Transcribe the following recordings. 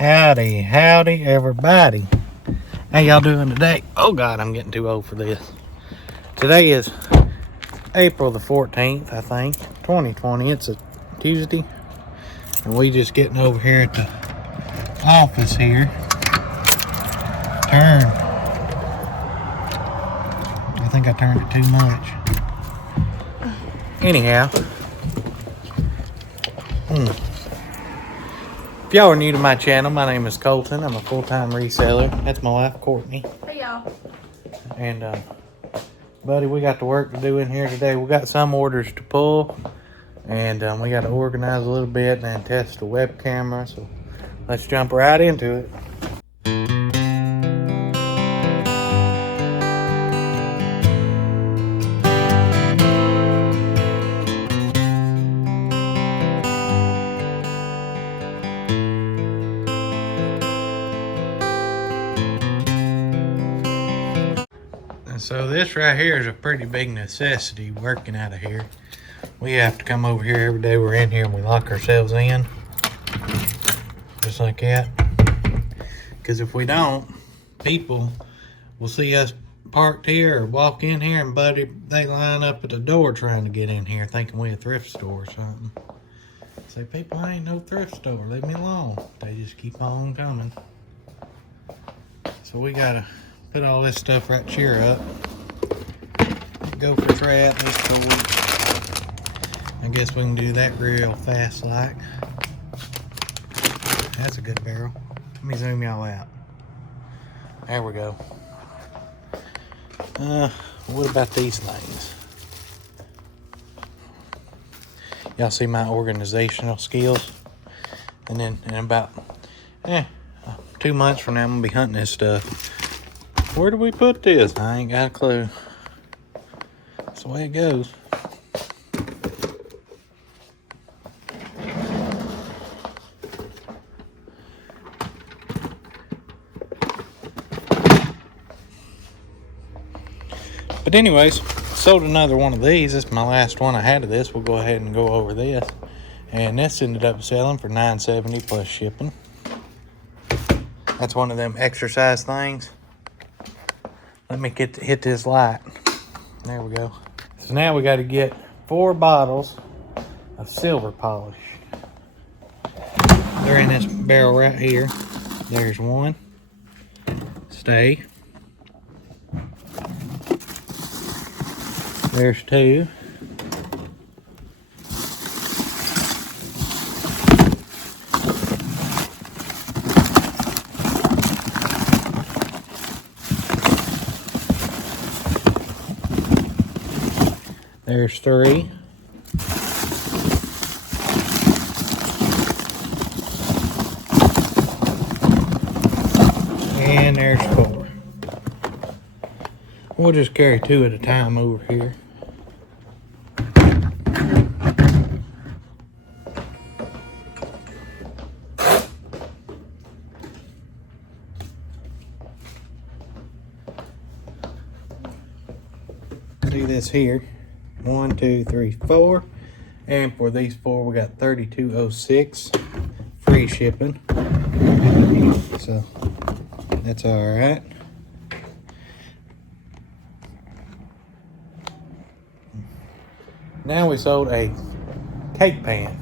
Howdy, howdy, everybody. How y'all doing today? Oh God, I'm getting too old for this. Today is April the 14th, I think, 2020. It's a Tuesday, and we just getting over here at the office here. I think I turned it too much. Anyhow, if y'all are new to my channel, my name is Colton. I'm a full-time reseller. That's my wife, Courtney. Hey, y'all. And, buddy, we got the work to do in here today. We got some orders to pull, and we got to organize a little bit and then test the web camera. So let's jump right into it. So this right here is a pretty big necessity working out of here. We have to come over here every day we're in here and we lock ourselves in. Just like that. Because if we don't, people will see us parked here or walk in here and buddy, they line up at the door trying to get in here thinking we a thrift store or something. Say, people, I ain't no thrift store, leave me alone. They just keep on coming. So we gotta put all this stuff right here up. Go for trap, this tool. I guess we can do that real fast like. That's a good barrel. Let me zoom y'all out. There we go. What about these things? Y'all see my organizational skills? And then in about 2 months from now, I'm gonna be hunting this stuff. Where do we put this? I ain't got a clue. That's the way it goes. But anyways, sold another one of these. This is my last one I had of this. We'll go ahead and go over this. And this ended up selling for $9.70 plus shipping. That's one of them exercise things. Let me hit this light. There we go. So now we got to get 4 bottles of silver polish. They're in this barrel right here. There's one. Stay. There's 2. There's 3. And there's 4. We'll just carry 2 at a time over here. Do this here. 1, 2, 3, 4. And for these 4, we got $32.06 free shipping. So that's all right. Now we sold a cake pan.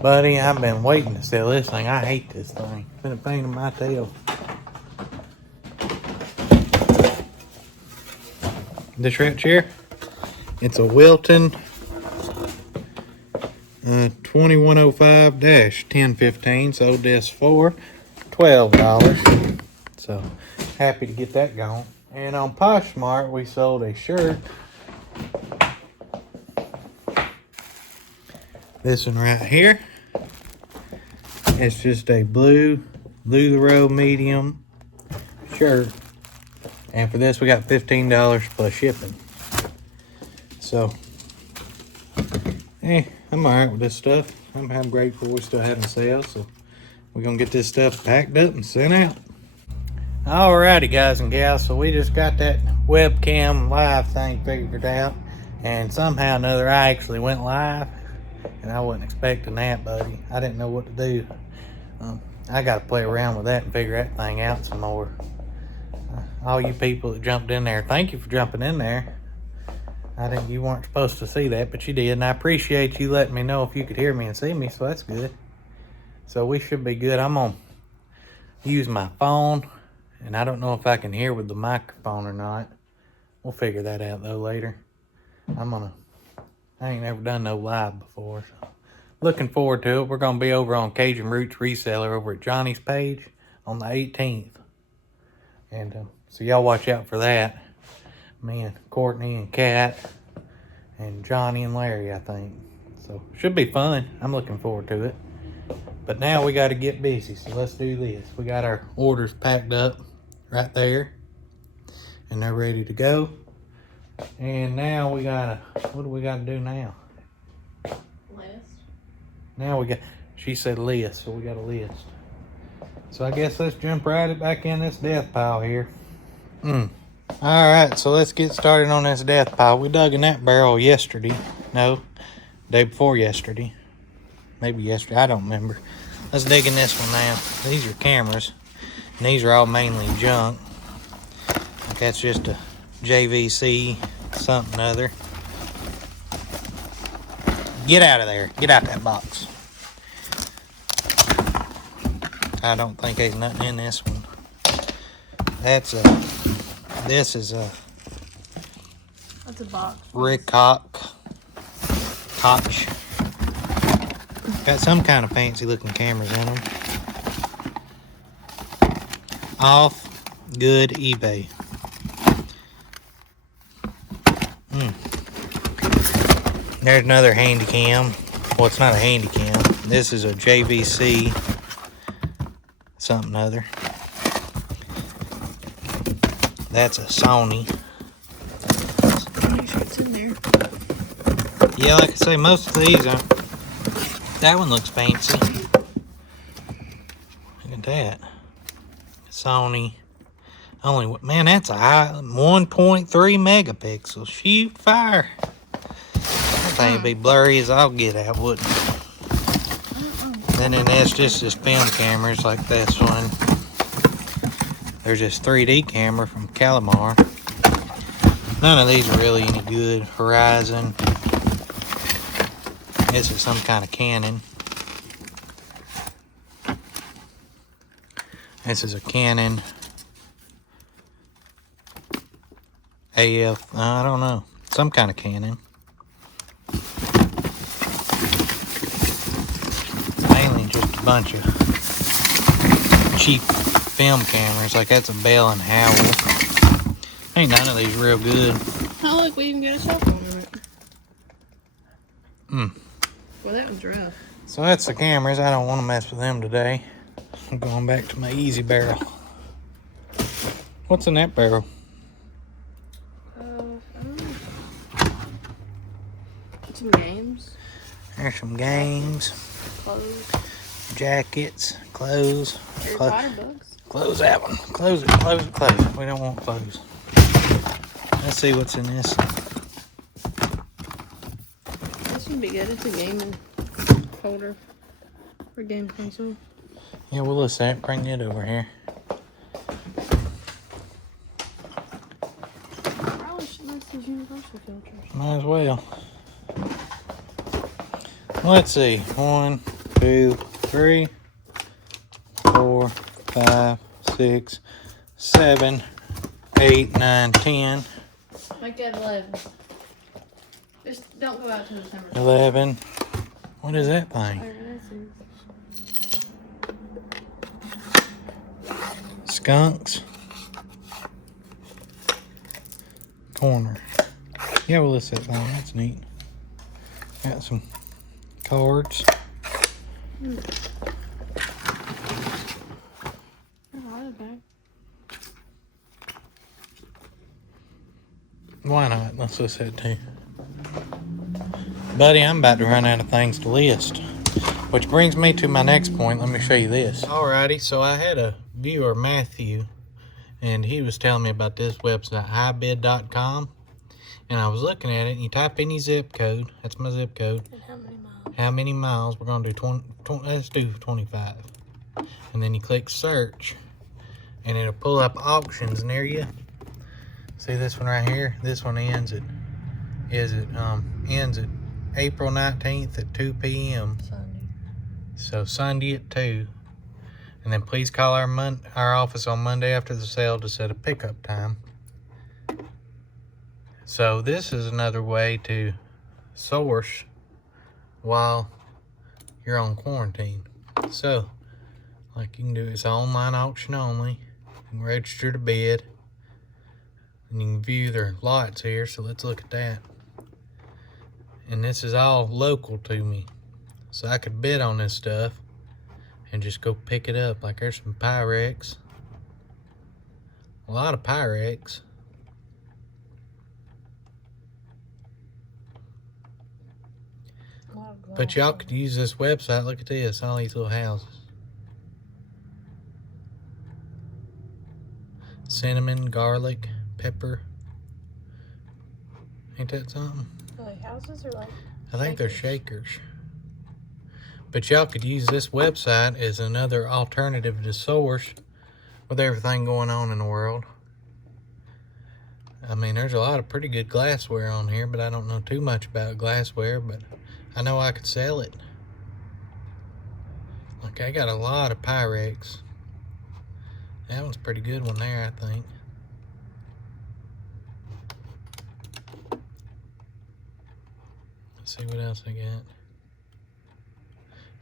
Buddy, I've been waiting to sell this thing. I hate this thing. It's been a pain in my tail. This right here, it's a Wilton 2105-1015. Sold this for $12. So happy to get that going. And on Poshmark, we sold a shirt. This one right here. It's just a blue the road medium shirt. And for this, we got $15 plus shipping. So, I'm all right with this stuff. I'm grateful we still having sales. So, we're going to get this stuff packed up and sent out. Alrighty, guys and gals. So, we just got that webcam live thing figured out. And somehow or another, I actually went live. And I wasn't expecting that, buddy. I didn't know what to do. I got to play around with that and figure that thing out some more. All you people that jumped in there, thank you for jumping in there. I think you weren't supposed to see that, but you did, and I appreciate you letting me know if you could hear me and see me, so that's good. So we should be good. I'm gonna use my phone, and I don't know if I can hear with the microphone or not. We'll figure that out though later. I ain't never done no live before, so looking forward to it. We're gonna be over on Cajun Roots Reseller over at Johnny's page on the 18th, and so y'all watch out for that. Me and Courtney and Kat and Johnny and Larry, I think. So should be fun. I'm looking forward to it. But now we got to get busy, so let's do this. We got our orders packed up right there, and they're ready to go. And now we gotta, what do we gotta do now? List. Now she said list, so we got a list. So I guess let's jump right back in this death pile here. Alright, so let's get started on this death pile. We dug in that barrel yesterday. No, day before yesterday. Maybe yesterday, I don't remember. Let's dig in this one now. These are cameras, and these are all mainly junk. Like that's just a JVC something other. Get out of there. Get out that box. I don't think there's nothing in this one. This is a... That's a box. Rick Koch. Got some kind of fancy looking cameras in them. Off good eBay. There's another handy cam. Well, it's not a handy cam. This is a JVC something other. That's a Sony. It's in there. Yeah, like I say, most of these are. That one looks fancy. Look at that. Sony. Only, man, that's a high 1.3 megapixels. Shoot fire. That thing would be blurry as I'll get at, wouldn't it? And then that's just this film cameras like this one. There's this 3D camera from Calamar. None of these are really any good. Horizon. This is some kind of Canon. This is a Canon AF, I don't know, some kind of Canon. Mainly just a bunch of cheap film cameras. Like that's a Bell and Howell. Ain't none of these real good. Oh look, we even get a cell phone in it. Well, that one's rough. So that's the cameras. I don't want to mess with them today. I'm going back to my easy barrel. What's in that barrel? I don't know. Some games. There's some games. Clothes. Jackets. Clothes. Harry Potter books. Close that one. Close it. Close it. Close it. We don't want clothes. Let's see what's in this. This would be good. It's a gaming holder for game console. Yeah, well, listen, bring it over here. Probably should list these universal filters. Might as well. Let's see. 1, 2, 3, 4, 5, 6, 7, 8, 9, 10. Make that 11. Just don't go out to December. 11. What is that thing? Skunks. Corner. Yeah, well, let's that thing. That's neat. Got some cards. Why not? Let's list that too. Buddy, I'm about to run out of things to list. Which brings me to my next point. Let me show you this. Alrighty, so I had a viewer, Matthew, and he was telling me about this website, ibid.com. And I was looking at it, and you type in your zip code. That's my zip code. And how many miles? How many miles? We're going to do 20, let's do 25. and then you click search, and it'll pull up auctions near you. See this one right here? This one ends at April 19th at 2 p.m. Sunday. So Sunday at 2. And then please call our office on Monday after the sale to set a pickup time. So this is another way to source while you're on quarantine. So, like you can do, it's an online auction only. You can register to bid. And you can view their lots here, so let's look at that. And this is all local to me. So I could bid on this stuff and just go pick it up. Like there's some Pyrex. A lot of Pyrex. But y'all could use this website. Look at this, all these little houses. Cinnamon, garlic, pepper. Ain't that something? Are they houses or like I think they're shakers. But y'all could use this website as another alternative to source with everything going on in the world. I mean, there's a lot of pretty good glassware on here, but I don't know too much about glassware, but I know I could sell it. Like, I got a lot of Pyrex. That one's a pretty good one there, I think. Let's see what else I got.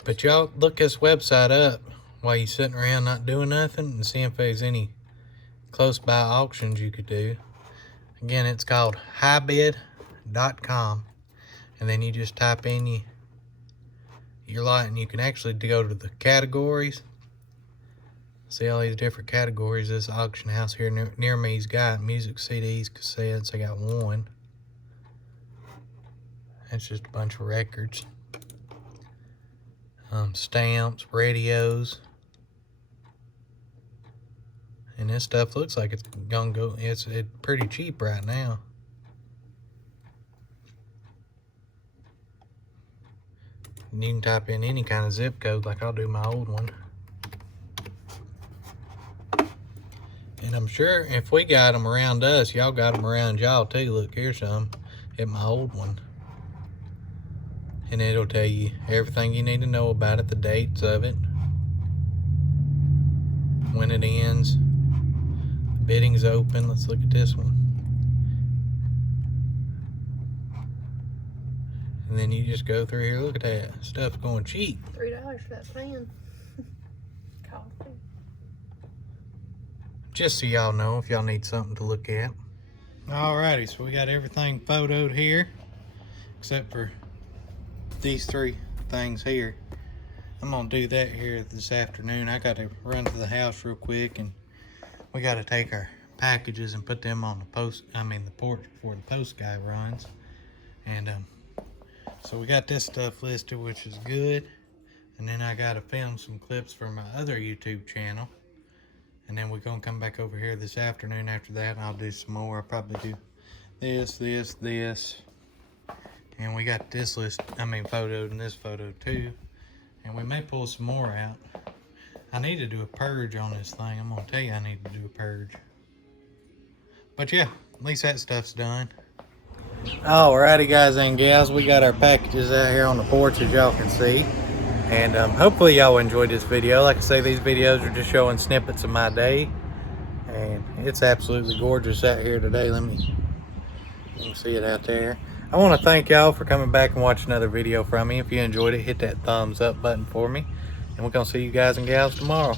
But y'all look this website up while you're sitting around not doing nothing and see if there's any close by auctions you could do. Again, it's called highbid.com. And then you just type in your lot, and you can actually go to the categories. See all these different categories. This auction house here near me's got music CDs, cassettes. I got one. That's just a bunch of records. Stamps, radios. And this stuff looks like it's gonna go, it's pretty cheap right now. And you can type in any kind of zip code, like I'll do my old one. And I'm sure if we got them around us, y'all got them around y'all too. Look, here's some at my old one. And it'll tell you everything you need to know about it, the dates of it, when it ends, the bidding's open. Let's look at this one. And then you just go through here. Look at that. Stuff's going cheap. $3 for that fan. Coffee. Just so y'all know if y'all need something to look at. Alrighty, so we got everything photoed here. Except for these three things here. I'm going to do that here this afternoon. I got to run to the house real quick. And we got to take our packages and put them on the the porch before the post guy runs. And so we got this stuff listed, which is good. And then I got to film some clips for my other YouTube channel. And then we're going to come back over here this afternoon after that, and I'll do some more. I'll probably do this. And we got this photoed and this photo too. And we may pull some more out. I need to do a purge on this thing. I'm going to tell you I need to do a purge. But yeah, at least that stuff's done. Alrighty guys and gals, we got our packages out here on the porch as y'all can see. And hopefully y'all enjoyed this video. Like I say, these videos are just showing snippets of my day. And it's absolutely gorgeous out here today. You can see it out there. I want to thank y'all for coming back and watching another video from me. If you enjoyed it, hit that thumbs up button for me. And we're going to see you guys and gals tomorrow.